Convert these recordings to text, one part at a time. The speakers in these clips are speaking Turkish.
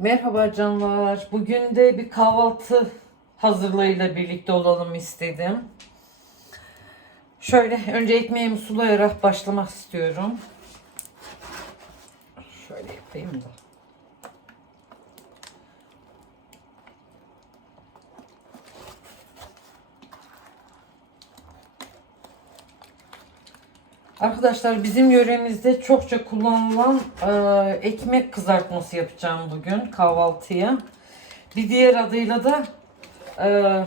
Merhaba canlar. Bugün de bir kahvaltı hazırlığıyla birlikte olalım istedim. Şöyle önce ekmeğimi sulayarak başlamak istiyorum. Şöyle yapayım da. Arkadaşlar bizim yöremizde çokça kullanılan e, ekmek kızartması yapacağım bugün kahvaltıya. Bir diğer adıyla da e,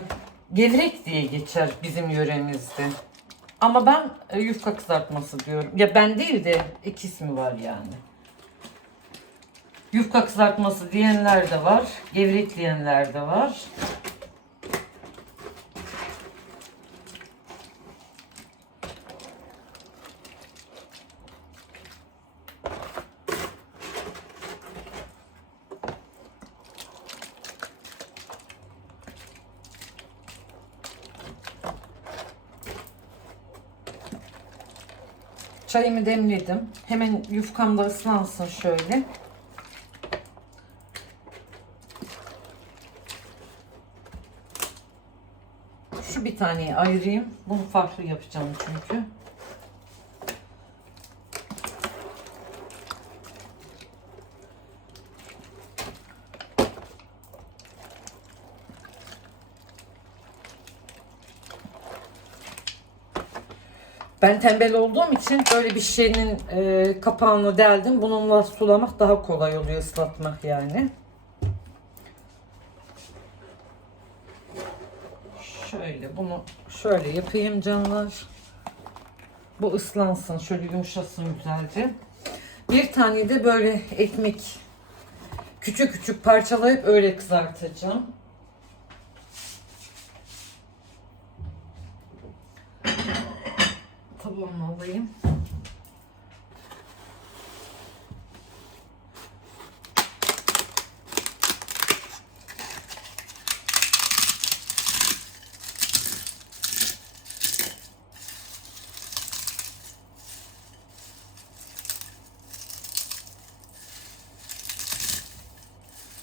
gevrek diye geçer bizim yöremizde. Ama ben e, yufka kızartması diyorum. Ya ben değil de iki ismi var yani. Yufka kızartması diyenler de var. Gevrek diyenler de var. Çayımı demledim. Hemen yufkam da ıslansın şöyle. Şu bir taneyi ayırayım. Bunu farklı yapacağım çünkü. Ben tembel olduğum için böyle bir şeyin e, kapağını deldim. Bununla sulamak daha kolay oluyor ıslatmak yani. Şöyle bunu şöyle yapayım canlar. Bu ıslansın şöyle yumuşasın güzelce. Bir tane de böyle ekmek küçük küçük parçalayıp öyle kızartacağım. Tabağımı alayım.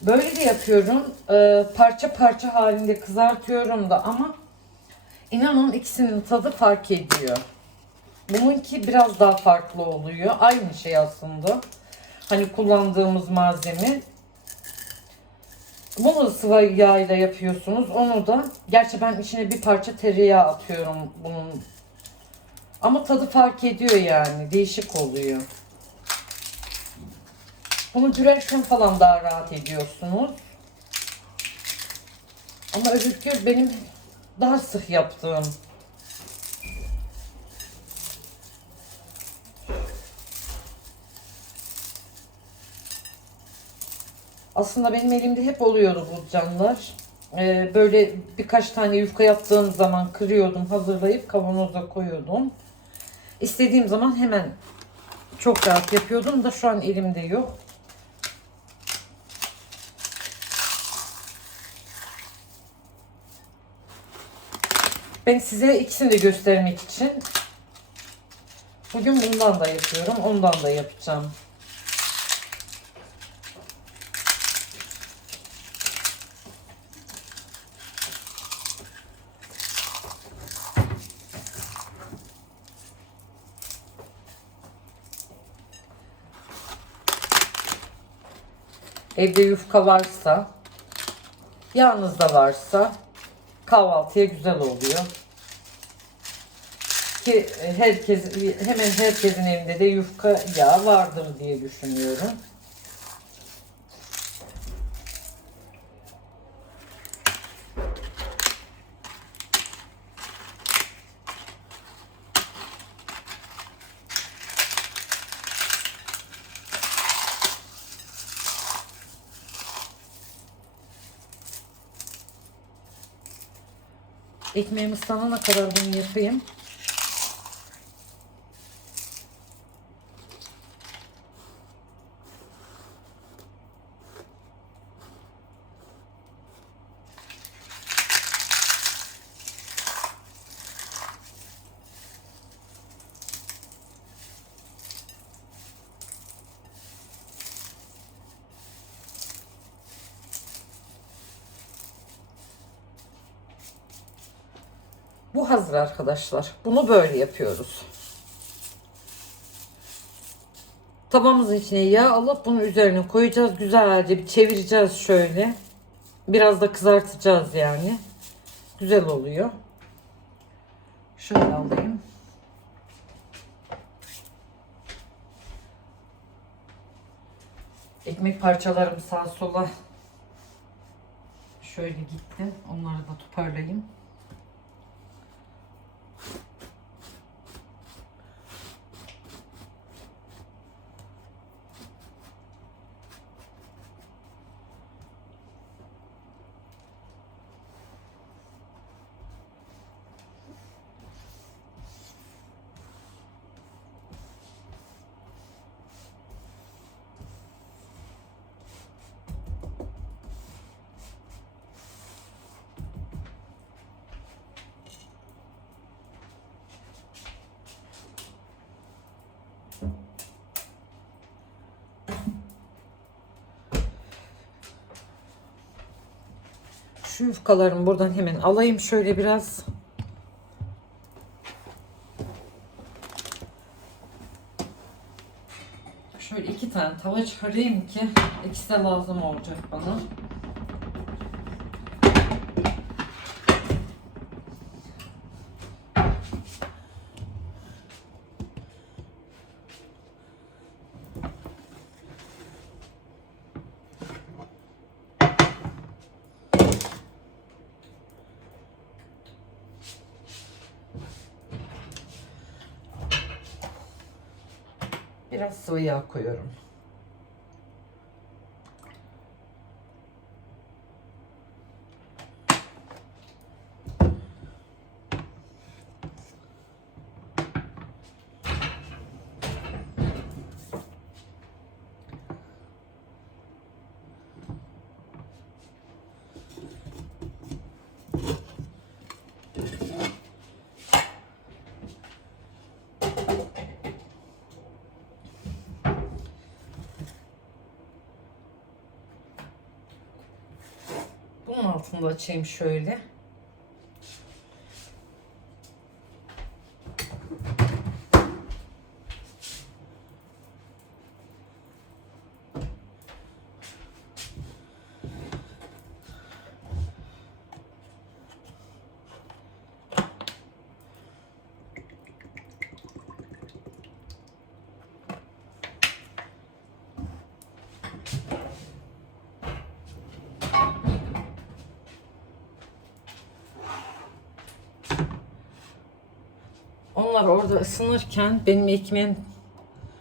Böyle de yapıyorum. Ee, parça parça halinde kızartıyorum da ama inanın ikisinin tadı fark ediyor. Bununki biraz daha farklı oluyor. Aynı şey aslında. Hani kullandığımız malzeme. Bunu sıvı yağ ile yapıyorsunuz. Onu da gerçi ben içine bir parça tereyağı atıyorum bunun. Ama tadı fark ediyor yani. Değişik oluyor. Bunu dürerken falan daha rahat ediyorsunuz. Ama öbürkü benim daha sık yaptığım. Aslında benim elimde hep oluyordu bu canlar. Ee, böyle birkaç tane yufka yaptığım zaman kırıyordum, hazırlayıp kavanoza koyuyordum. İstediğim zaman hemen çok rahat yapıyordum da şu an elimde yok. Ben size ikisini de göstermek için bugün bundan da yapıyorum, ondan da yapacağım. Evde yufka varsa, yağınız da varsa kahvaltıya güzel oluyor. Ki herkes hemen herkesin evinde de yufka yağı vardır diye düşünüyorum. Ekmeğim ıslanana kadar bunu yapayım. Bu hazır arkadaşlar. Bunu böyle yapıyoruz. Tabağımızın içine yağ alıp bunu üzerine koyacağız. Güzelce bir çevireceğiz şöyle. Biraz da kızartacağız yani. Güzel oluyor. Şöyle alayım. Ekmek parçalarım sağa sola şöyle gitti. Onları da toparlayayım. Şu yufkalarımı buradan hemen alayım şöyle biraz. Şöyle iki tane tava çıkarayım ki ikisi de lazım olacak bana. Biraz sıvı yağ koyuyorum. Altını da açayım şöyle. Onlar orada ısınırken benim ekmeğim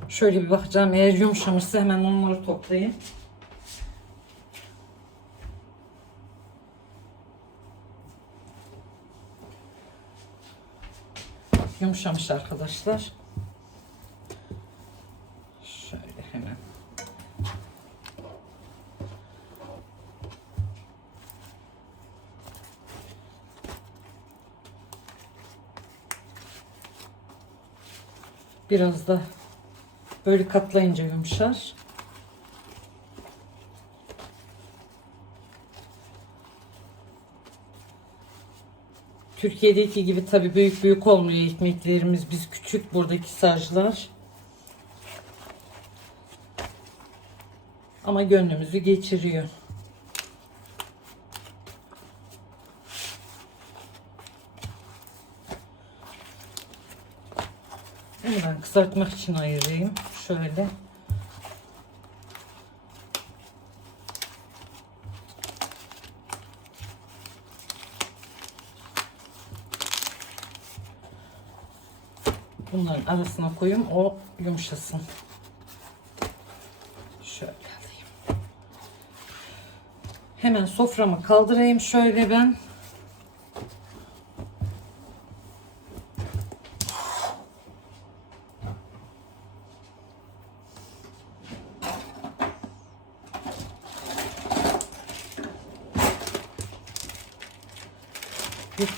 şöyle bir bakacağım. Eğer yumuşamışsa hemen onları toplayayım. Yumuşamış arkadaşlar. Şöyle hemen. Biraz da böyle katlayınca yumuşar. Türkiye'deki gibi tabii büyük büyük olmuyor ekmeklerimiz. Biz küçük buradaki saclar. Ama gönlümüzü geçiriyor. Bunu ben kızartmak için ayırayım. Şöyle. Bunların arasına koyayım. O yumuşasın. Şöyle alayım. Hemen soframı kaldırayım şöyle ben.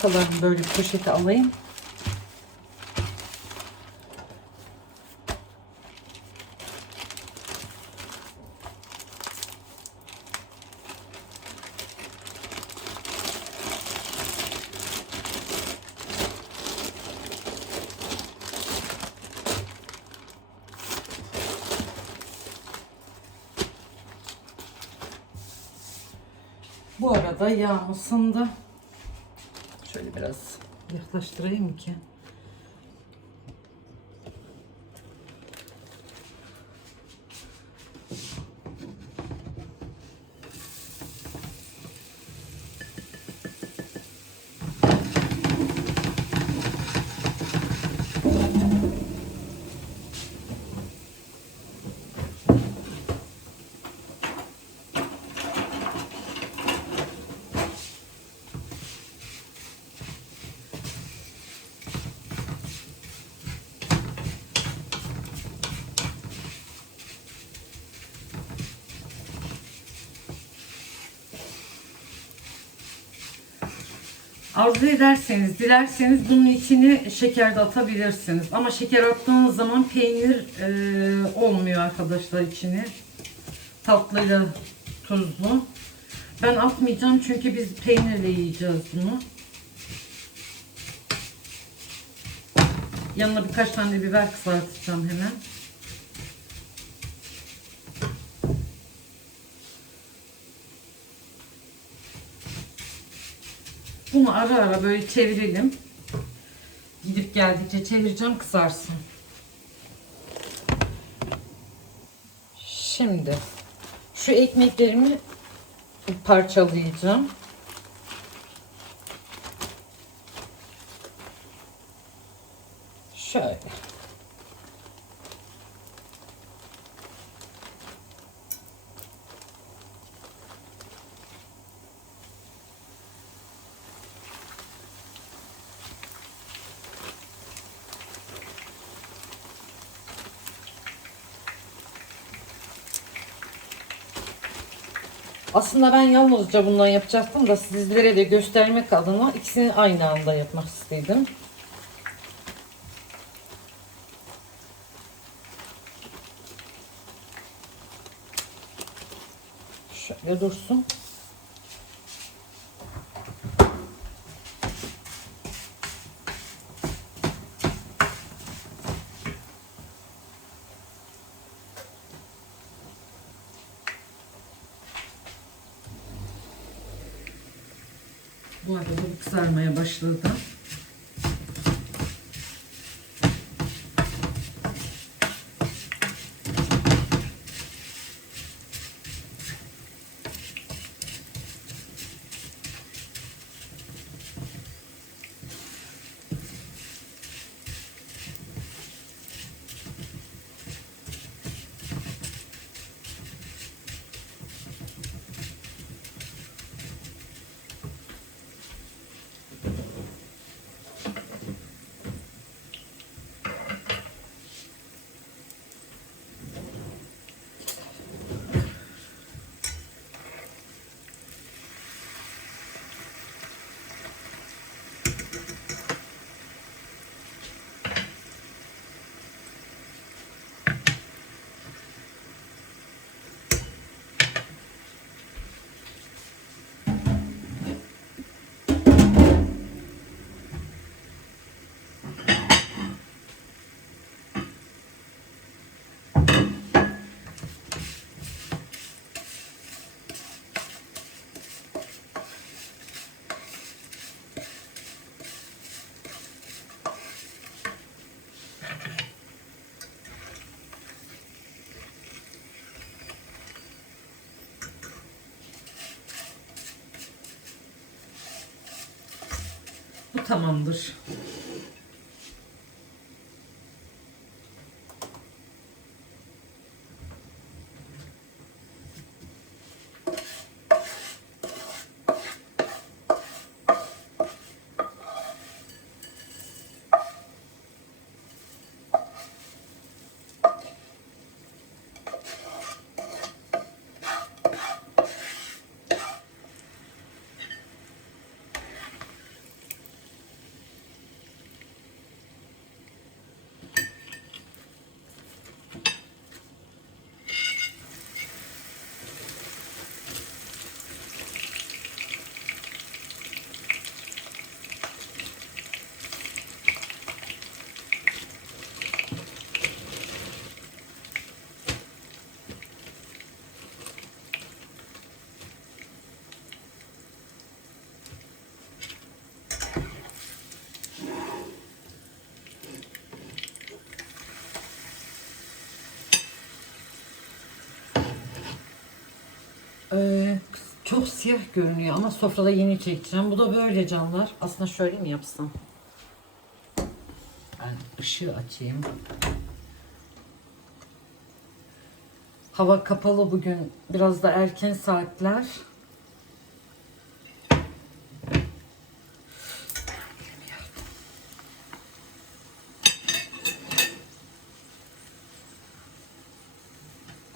yumurtalarımı böyle poşete alayım. Bu arada yağ ısındı. Yaklaştırayım ki. Arzu ederseniz, dilerseniz bunun içine şeker de atabilirsiniz. Ama şeker attığınız zaman peynir e, olmuyor arkadaşlar içine. Tatlıyla tuzlu. Ben atmayacağım çünkü biz peynirle yiyeceğiz bunu. Yanına birkaç tane biber kızartacağım hemen. Bunu ara ara böyle çevirelim. Gidip geldikçe çevireceğim kızarsın. Şimdi şu ekmeklerimi parçalayacağım. Şöyle. Aslında ben yalnızca bundan yapacaktım da sizlere de göstermek adına ikisini aynı anda yapmak istedim. Şöyle dursun. açtığında tamamdır. Ee, çok siyah görünüyor ama sofrada yeni çekeceğim. Bu da böyle canlar. Aslında şöyle mi yapsam? Ben ışığı açayım. Hava kapalı bugün. Biraz da erken saatler.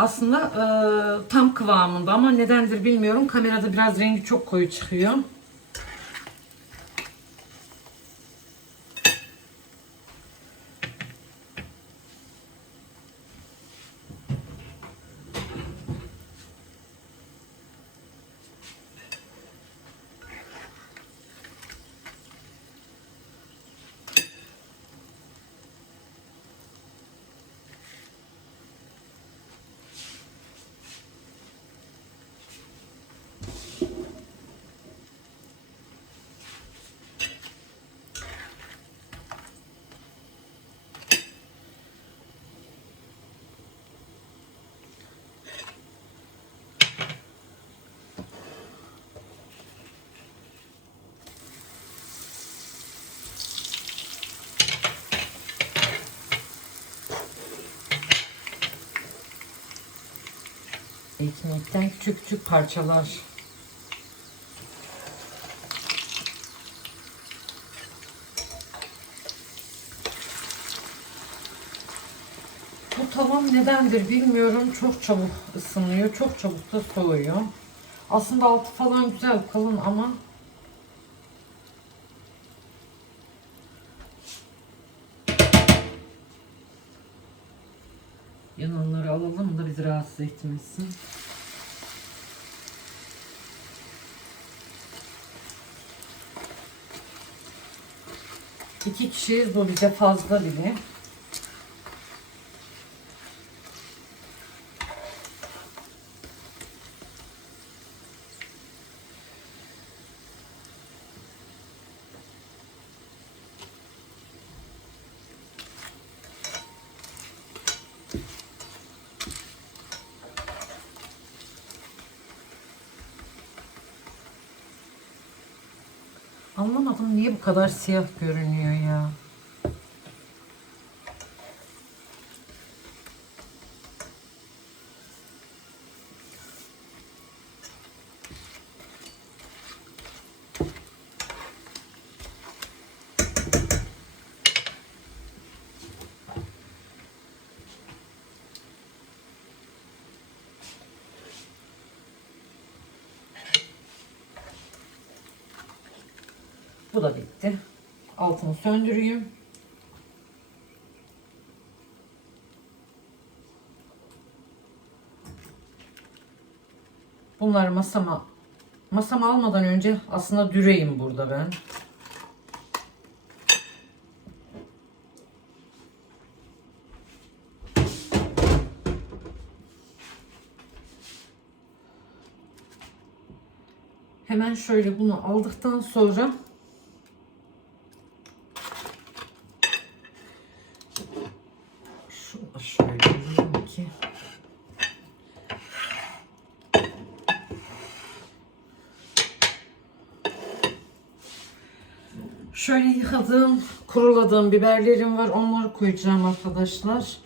Aslında e, tam kıvamında ama nedendir bilmiyorum. Kamerada biraz rengi çok koyu çıkıyor. Ekmekten küçük küçük parçalar. Bu tavam nedendir bilmiyorum. Çok çabuk ısınıyor. Çok çabuk da soğuyor. Aslında altı falan güzel kalın ama rahatsız etmesin. İki kişiyiz bu bize fazla bile. Anlamadım niye bu kadar siyah görünüyor ya. Bu da bitti. Altını söndürüyorum. Bunları masama masama almadan önce aslında düreyim burada ben. Hemen şöyle bunu aldıktan sonra Şunu da şöyle alayım ki. Şöyle yıkadığım, kuruladığım biberlerim var. Onları koyacağım arkadaşlar.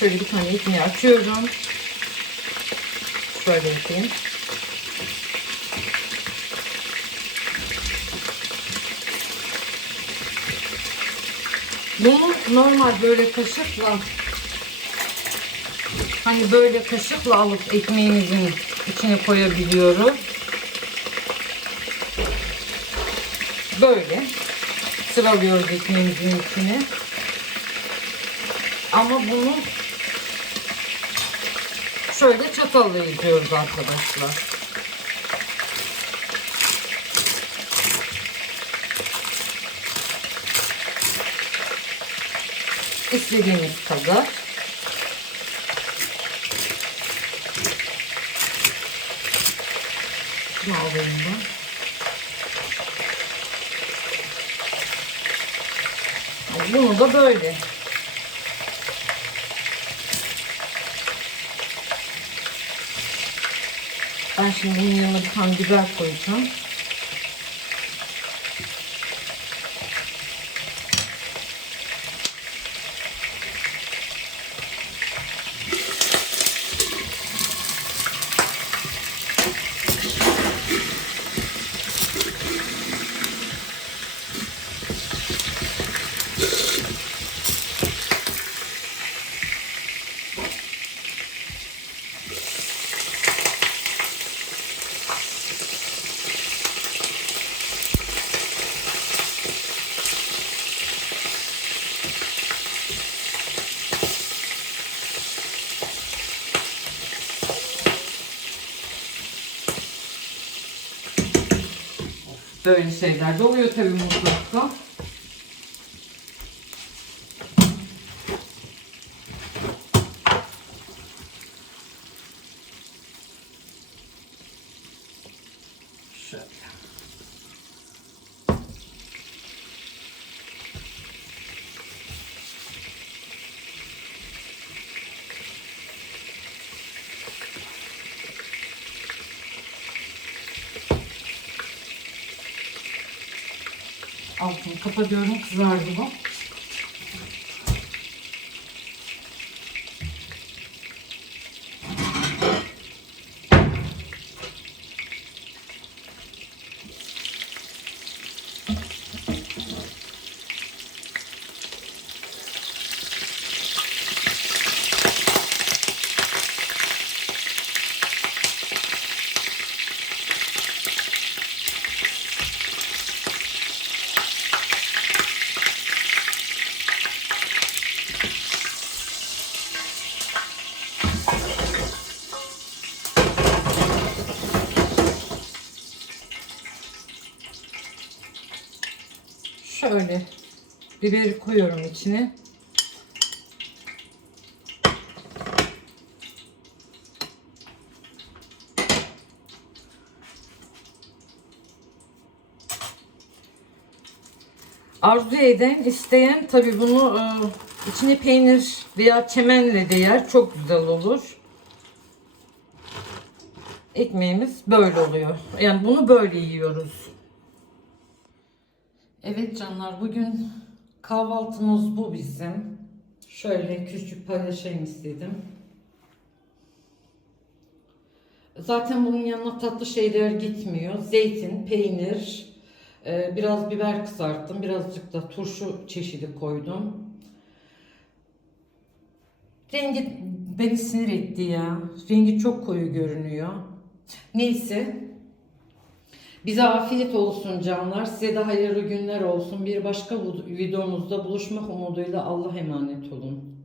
Şöyle bir tane ipimi açıyorum. Şöyle yapayım. Bunu normal böyle kaşıkla hani böyle kaşıkla alıp ekmeğimizin içine koyabiliyoruz. Böyle sıralıyoruz ekmeğimizin içine. Ama bunu şöyle çatalla yiyoruz arkadaşlar. İstediğiniz kadar. Şunu alayım ben. Bunu da böyle. Ben şimdi bunun yanına bir tane biber koyacağım. Böyle şeyler de oluyor tabii mutfakta. Altını kapatıyorum kızardı bu. Şöyle biberi koyuyorum içine. Arzu eden, isteyen tabi bunu e, içine peynir veya çemenle de yer. Çok güzel olur. Ekmeğimiz böyle oluyor. Yani bunu böyle yiyoruz. Evet canlar bugün kahvaltımız bu bizim. Şöyle küçük paylaşayım istedim. Zaten bunun yanına tatlı şeyler gitmiyor. Zeytin, peynir, e, biraz biber kızarttım. Birazcık da turşu çeşidi koydum. Rengi beni sinir etti ya. Rengi çok koyu görünüyor. Neyse. Bize afiyet olsun canlar. Size de hayırlı günler olsun. Bir başka videomuzda buluşmak umuduyla Allah emanet olun.